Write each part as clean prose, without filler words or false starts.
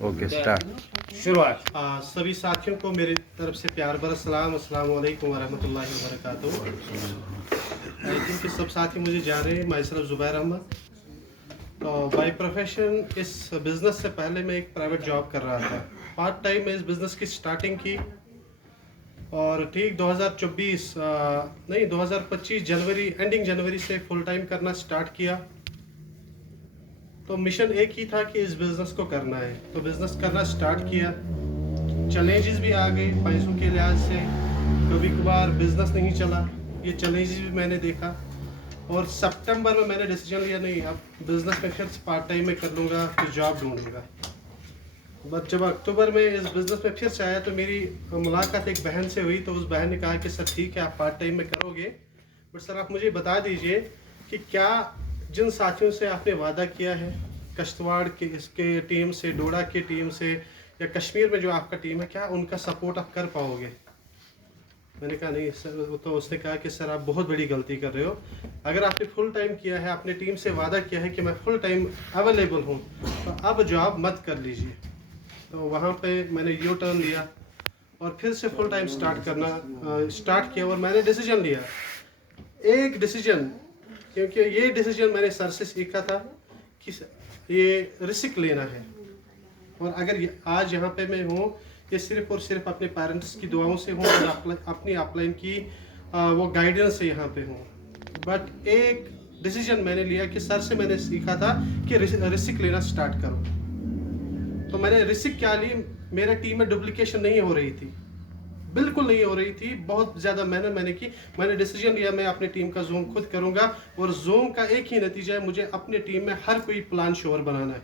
Okay start. शुरुआत। सभी साथियों को मेरी तरफ से प्यार भरा सलाम, अस्सलाम वालेकुम वरहमतुल्लाहि वबरकातुहू। आई थिंक कि सब साथी मुझे जान रहे हैं। Myself Zubair Ahmed. By profession इस बिज़नेस से पहले मैं एक प्राइवेट जॉब कर रहा था। पार्ट टाइम में इस बिज़नेस की स्टार्टिंग की और ठीक 2025 जनवरी, एंडिंग जनवरी से फुल टाइम करना स्टार्ट किया। तो मिशन एक ही था कि इस बिज़नेस को करना है, तो बिज़नेस करना स्टार्ट किया। चैलेंजेस भी आ गए पैसों के लिहाज से, कभी कभार बिज़नेस नहीं चला, ये चैलेंजेस भी मैंने देखा। और सितंबर में मैंने डिसीजन लिया, नहीं अब बिज़नेस में फिर पार्ट टाइम में कर लूँगा, फिर जॉब ढूंढूंगा। बट जब अक्टूबर में इस बिज़नेस में फिर से आया तो मेरी मुलाकात एक बहन से हुई। तो उस बहन ने कहा कि सर ठीक है आप पार्ट टाइम में करोगे, बट सर आप मुझे बता दीजिए कि क्या जिन साथियों से आपने वादा किया है, कश्तवाड़ के इसके टीम से, डोडा की टीम से या कश्मीर में जो आपका टीम है, क्या उनका सपोर्ट आप कर पाओगे? मैंने कहा नहीं सर। तो उसने कहा कि सर आप बहुत बड़ी गलती कर रहे हो। अगर आपने फुल टाइम किया है, आपने टीम से वादा किया है कि मैं फुल टाइम अवेलेबल हूँ, तो अब जॉब मत कर लीजिए। तो वहाँ पे मैंने यू टर्न लिया और फिर से फुल टाइम स्टार्ट किया। और मैंने डिसीजन लिया, एक डिसीजन, क्योंकि ये डिसीजन मैंने सर से सीखा था कि ये रिस्क लेना है। और अगर आज यहाँ पे मैं हूँ, ये सिर्फ और सिर्फ अपने पेरेंट्स की दुआओं से हूँ और अपनी अपलाइन की वो गाइडेंस से यहाँ पे हूँ। बट एक डिसीजन मैंने लिया कि सर से मैंने सीखा था कि रिस्क लेना स्टार्ट करो। तो मैंने रिस्क क्या ली, मेरे टीम में डुप्लीकेशन नहीं हो रही थी, बिल्कुल नहीं हो रही थी। बहुत ज़्यादा मेहनत मैंने की। मैंने डिसीजन लिया मैं अपनी टीम का जूम खुद करूँगा। और जूम का एक ही नतीजा है, मुझे अपनी टीम में हर कोई प्लान श्योर बनाना है,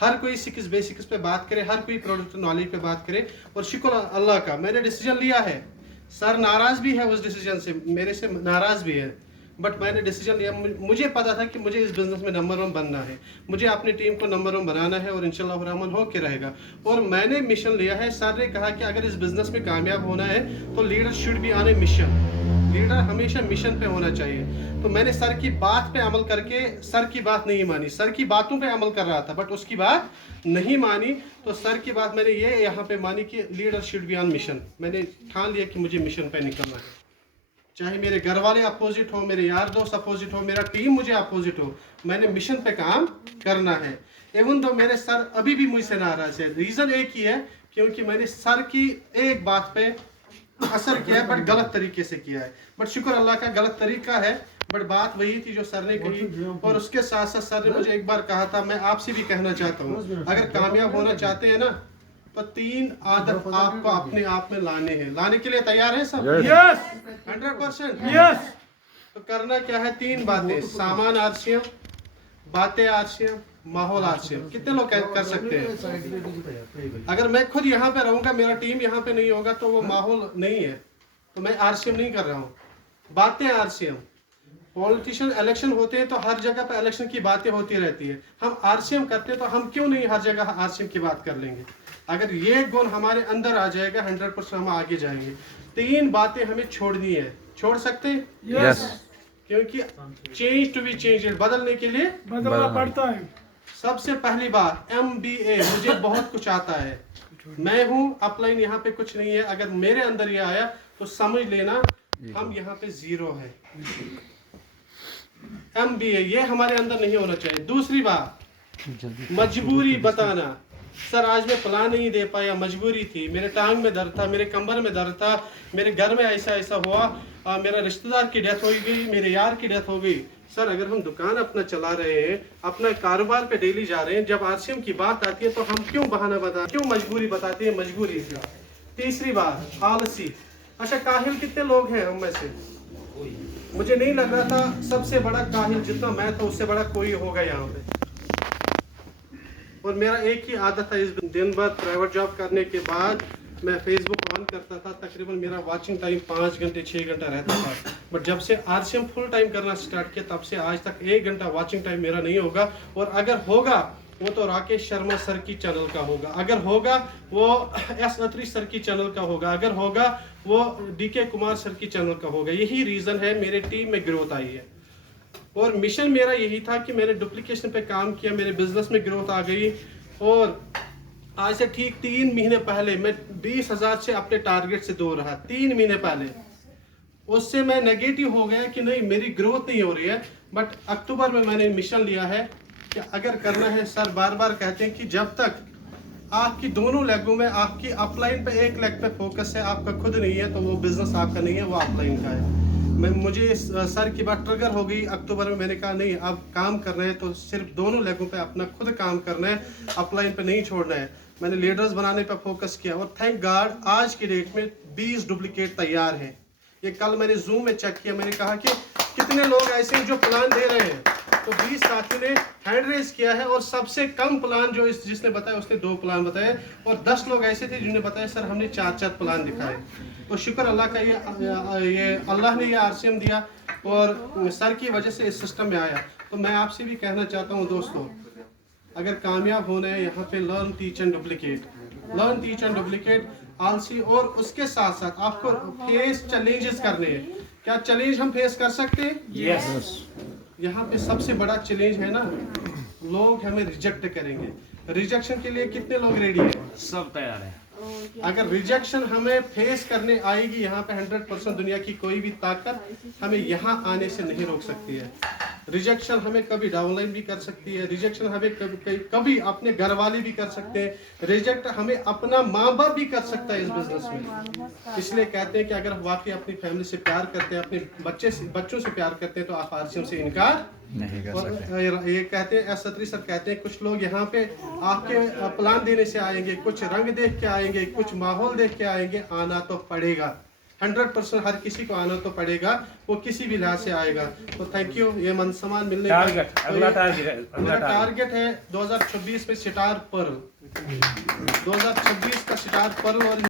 हर कोई सिक्स बेसिक्स पे बात करे, हर कोई प्रोडक्ट नॉलेज पे बात करे। और शुक्र अल्लाह का मैंने डिसीजन लिया है। सर नाराज़ भी है उस डिसीजन से, मेरे से नाराज़ भी है, बट मैंने डिसीजन लिया। मुझे पता था कि मुझे इस बिज़नेस में नंबर 1 बनना है, मुझे अपनी टीम को नंबर 1 बनाना है और इंशाल्लाह रहमान हो के रहेगा। और मैंने मिशन लिया है। सर ने कहा कि अगर इस बिज़नेस में कामयाब होना है तो leader should be on A mission, leader हमेशा मिशन पे होना चाहिए। तो मैंने सर की बात पे अमल करके, सर की बात नहीं मानी, सर की बातों पे अमल कर रहा था बट उसकी बात नहीं मानी। तो सर की बात मैंने ये यहाँ पे मानी कि leader should be on mission. मैंने ठान लिया कि मुझे मिशन पे निकलना है, चाहे मेरे घर वाले अपोजिट हो, मेरे यार दोस्त अपोजिट हो, मेरा टीम मुझे अपोजिट हो, मैंने मिशन पे काम करना है। इवन तो मेरे सर अभी भी मुझसे नाराज है। रीज़न एक ही है, क्योंकि मैंने सर की एक बात पे असर किया है बट गलत तरीके से किया है। बट शुक्र अल्लाह का गलत तरीका है, बट बात वही थी जो सर ने कही। और उसके साथ साथ सर ने मुझे एक बार कहा था, मैं आपसे भी कहना चाहता हूँ, अगर कामयाब होना चाहते हैं ना तो 3 आदत आपको अपने आप में लाने हैं। लाने के लिए तैयार है सब? यस 100%। यस। तो करना क्या है? 3 बातें, सामान आरसीएम, बातें आरसीएम, माहौल आरसीएम। कितने लोग कर सकते हैं? अगर मैं खुद यहाँ पे रहूंगा, मेरा टीम यहाँ पे नहीं होगा, तो वो माहौल नहीं है, तो मैं आरसीएम नहीं कर रहा हूँ। बातें आरसीएम, पॉलिटिशियन इलेक्शन होते हैं तो हर जगह पे इलेक्शन की बातें होती रहती है। हम आरसीएम करते हैं तो हम क्यों नहीं हर जगह आरसीएम की बात कर लेंगे? अगर ये गुण हमारे अंदर आ जाएगा 100% हम आगे जाएंगे। 3 बातें हमें छोड़नी है। छोड़ सकते हैं? यस। क्योंकि चेंज टू बी चेंज, बदलने के लिए बदलना पड़ता है। सबसे पहली बात MBA, मुझे बहुत कुछ आता है, मैं हूँ अपलाइन, यहाँ पे कुछ नहीं है। अगर मेरे अंदर ये आया तो समझ लेना हम यहाँ पे 0 है। MBA ये हमारे अंदर नहीं होना चाहिए। दूसरी बात, मजबूरी बताना। सर आज मैं प्लान नहीं दे पाया, मजबूरी थी, मेरे टांग में दर्द था, मेरे कमर में दर्द था, मेरे घर में ऐसा ऐसा हुआ, मेरा रिश्तेदार की डेथ हो गई, मेरे यार की डेथ हो गई। सर अगर हम दुकान अपना चला रहे हैं, अपना कारोबार पे डेली जा रहे हैं, जब आरसीएम की बात आती है तो हम क्यों बहाना बताते, क्यों मजबूरी बताते हैं? मजबूरी थी। तीसरी बात, आलसी। अच्छा काहिल कितने लोग हैं हम में से? मुझे नहीं लग रहा था सबसे बड़ा काहिल जितना मैं था उससे बड़ा कोई होगा यहाँ पे। और मेरा एक ही आदत है, इस दिन भर प्राइवेट जॉब करने के बाद मैं फेसबुक ऑन करता था, तकरीबन मेरा वाचिंग टाइम 5 घंटे 6 घंटा रहता था। बट जब से आरसीएम फुल टाइम करना स्टार्ट किया तब से आज तक 1 घंटा वाचिंग टाइम मेरा नहीं होगा। और अगर होगा वो तो राकेश शर्मा सर की चैनल का होगा, अगर होगा वो एस अत्री सर की चैनल का होगा, अगर होगा वो DK कुमार सर की चैनल का होगा। यही रीज़न है मेरे टीम में ग्रोथ आई है। और मिशन मेरा यही था कि मैंने डुप्लीकेशन पे काम किया, मेरे बिजनेस में ग्रोथ आ गई। और आज से ठीक 3 महीने पहले मैं 20,000 से अपने टारगेट से दूर रहा। 3 महीने पहले उससे मैं नेगेटिव हो गया कि नहीं मेरी ग्रोथ नहीं हो रही है। बट अक्टूबर में मैंने मिशन लिया है कि अगर करना है, सर बार बार कहते हैं कि जब तक आपकी दोनों लेगों में आपकी अपलाइन पे एक लेग पे फोकस है, आपका खुद नहीं है, तो वो बिजनेस आपका नहीं है, वो अपलाइन का है। मुझे सर की बात ट्रिगर हो गई अक्टूबर में। मैंने कहा नहीं, अब काम करना है तो सिर्फ दोनों लेगों पे अपना खुद काम करना है, अपलाइन पे नहीं छोड़ना है। मैंने लीडर्स बनाने पे फोकस किया और थैंक गॉड आज की डेट में 20 डुप्लीकेट तैयार हैं। ये कल मैंने जूम में चेक किया, मैंने कहा कि कितने लोग ऐसे हैं जो प्लान दे रहे हैं, तो 20 साथियों ने हैंड रेज किया है और सबसे कम प्लान जो जिसने बताया उसने 2 प्लान बताए और 10 लोग ऐसे थे जिन्होंने बताया सर हमने 4 प्लान दिखाए। तो शुक्र अल्लाह का, ये अल्लाह ने ये आरसीएम दिया और सर की वजह से इस सिस्टम में आया। तो मैं आपसे भी कहना चाहता हूँ दोस्तों, अगर कामयाब होना है यहाँ पे लर्न टीच एंड डुप्लीकेट आलसी, और उसके साथ साथ आपको फेस चैलेंजेस करने हैं। क्या चैलेंज हम फेस कर सकते हैं? यस। यहाँ पे सबसे बड़ा चैलेंज है ना, लोग हमें रिजेक्ट करेंगे। रिजेक्शन के लिए कितने लोग रेडी हैं? सब तैयार है। अगर रिजेक्शन हमें फेस करने आएगी यहाँ पे 100% दुनिया की कोई भी ताकत हमें यहाँ आने से नहीं रोक सकती है। रिजेक्शन हमें कभी डाउनलाइन भी कर सकती है, रिजेक्शन हमें कभी अपने घर वाले भी कर सकते हैं, रिजेक्ट हमें अपना माँ बाप भी कर सकता है इस बिजनेस में। इसलिए कहते हैं कि अगर वाकई अपनी फैमिली से प्यार करते हैं, अपने बच्चों से प्यार करते हैं, तो आप आरसीएम से इनकार नहीं कर और सकते। ये कहते हैं एस सत्री सर कहते हैं कुछ लोग यहाँ पे आपके प्लान देने से आएंगे, कुछ रंग देख के आएंगे, कुछ माहौल देख के आएंगे, आना तो पड़ेगा। 100% हर किसी को आना तो पड़ेगा, वो किसी भी लिहाज से आएगा। तो थैंक यू। ये मन सम्मान मिलने का अगला टारगेट है 2026 में स्टार पर्ल, 2026 का स्टार पर्ल। और